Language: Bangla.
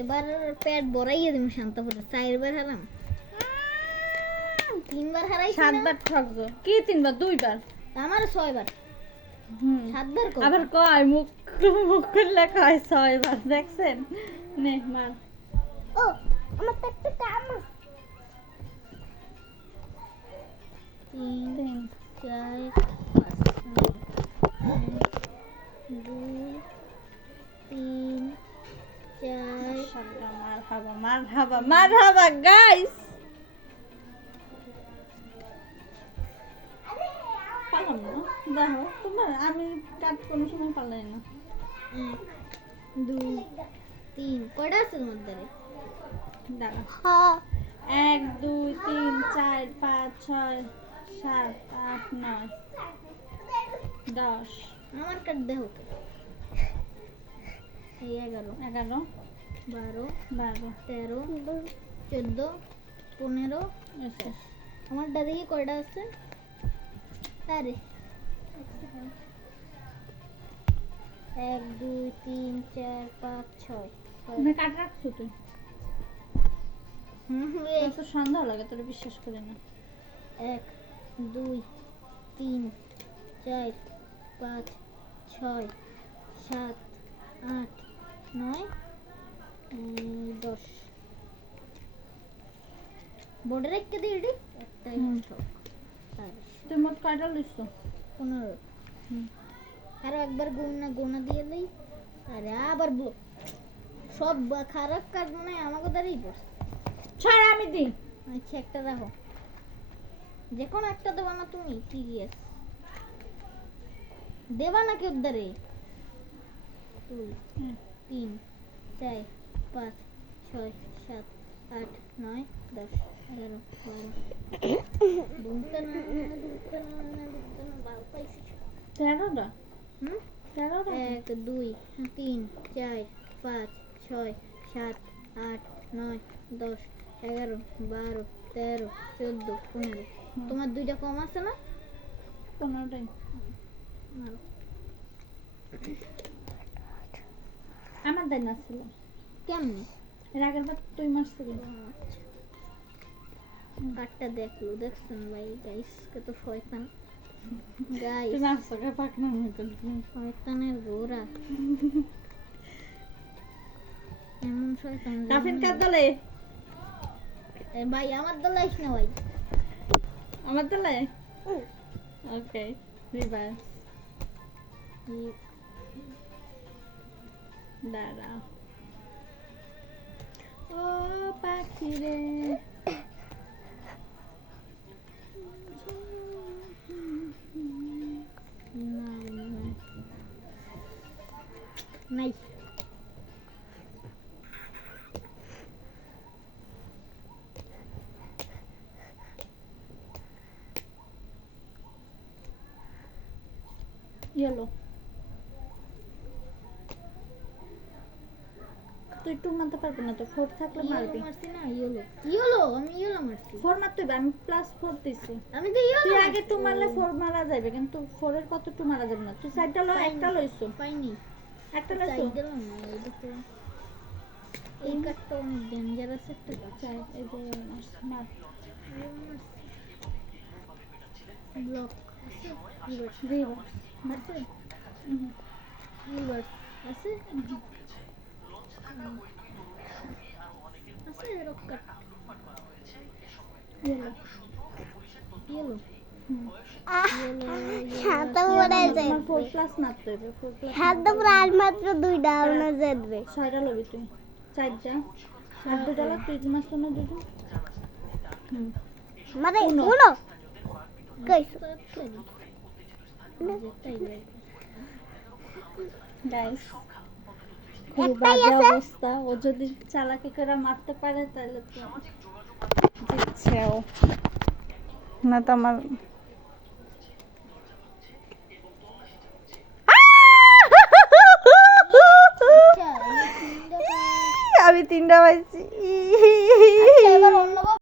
এবার পেট ভরাইয়া দিমু শান্তপুরে 4বার হারাম 3বার হারাইছি 7বার ঠকছো কি 3বার 2বার আমার 6বার 7বার কত আবার কয় মুখ মুখ খুললে কয় 6বার দেখছেন নে মার ও আমার তো একটা কাম 3 4 5 2 3 4 মারহাবা গাইস পারলাম না দেখো তোমার আমি কাট কোনো সময় পারলাই না 1 2 3 কয়টা আছে তোমার দ্বারে দাঁড়া হ্যাঁ 1 2 3 4 5 6 7 8 9 10 আমার কাট দেখো এই 11 11 12 12 13 14 15 আচ্ছা আমার দাদি কয়টা আছে আরে 1 2 3 4 5 6 তুমি কাট রাখছো তুই এই এত সন্দেহ লাগে তোর বিশ্বাস করে না 1 2 3 4 5 6 7 8 9 10 বোর্ডে রেখে দিই এটি একটাই স্টক তুই মোট কয়টা লিখছো 15 আরো একবার গোনা দিয়ে দেই আরে আবার সব খারাপ কাজ মনে হয় আমাকে দ্বারাই পড়ছে ছাড় আমি দিই আচ্ছা একটা রাখো যে কোনো একটা দেবা না তুমি কি গিয়েছ দেবা নাকি উদ্ধারে 2 3 4 5 6 7 8 9 10 11 12 দুমতন বাল পাইছি 13টা হুম 13টা 1 2 3 4 5 6 7 8 9 10 11 12 13 14 15 তোমার দুইটা কম আছে না 15টাই মারো। আমার দেন ছিল কেমনে এর আগের বার তুই মারছিলি কাটটা দেখলো দেখছেন ভাই গাইস কত শয়তান গাইস তুই মারছো কে পাকনা মতো শয়তানের গোরা এমন শয়তান কাফিন কার দলে এ ভাই আমার দলাইস না ভাই আমার দলে ওকে রিভার্স দাঁড়া ও পাখি রে নাই ইয়েলো তুই টু মারতে পারবি না তো 4 থাকলে মারবি মারছি না ইয়েলো ইয়েলো আমি ইয়েলো মারছি 4 মারতে হবে আমি +4 দিছি আমি তো ইয়েলো তুই আগে 2 মারলে 4 মারা যাবে কিন্তু 4 এর কত 2 মারা যাবে না তুই সাইডটা লো একটা লইছো পাইনি একটা লইছো সাইড দিলাম না এটা তো এই কাটটা অনেক ডেঞ্জারাস একটা কাজ চাই এই যে মার ব্লক আছে রিভার্স রিভার্স আছে রিভার্স আছে আছে রক কাট ইয়েলো ইয়েলো সাতটা পড়ে যায় আমার 4 প্লাস মারতে হবে 4 প্লাস সাতটা পরে আর মাত্র দুইটা আমরা যাবে 6টা লবি তুই 4টা আর দুটা লাগ তুই মারছ না দুটো মানে উনো কইছো গাইস খুব একটাই বাজে আছে? অবস্থা ও যদি চালাকি করে মারতে পারে তাহলে তো জিতছে ও না তো আমার আমি 3টা পাইছি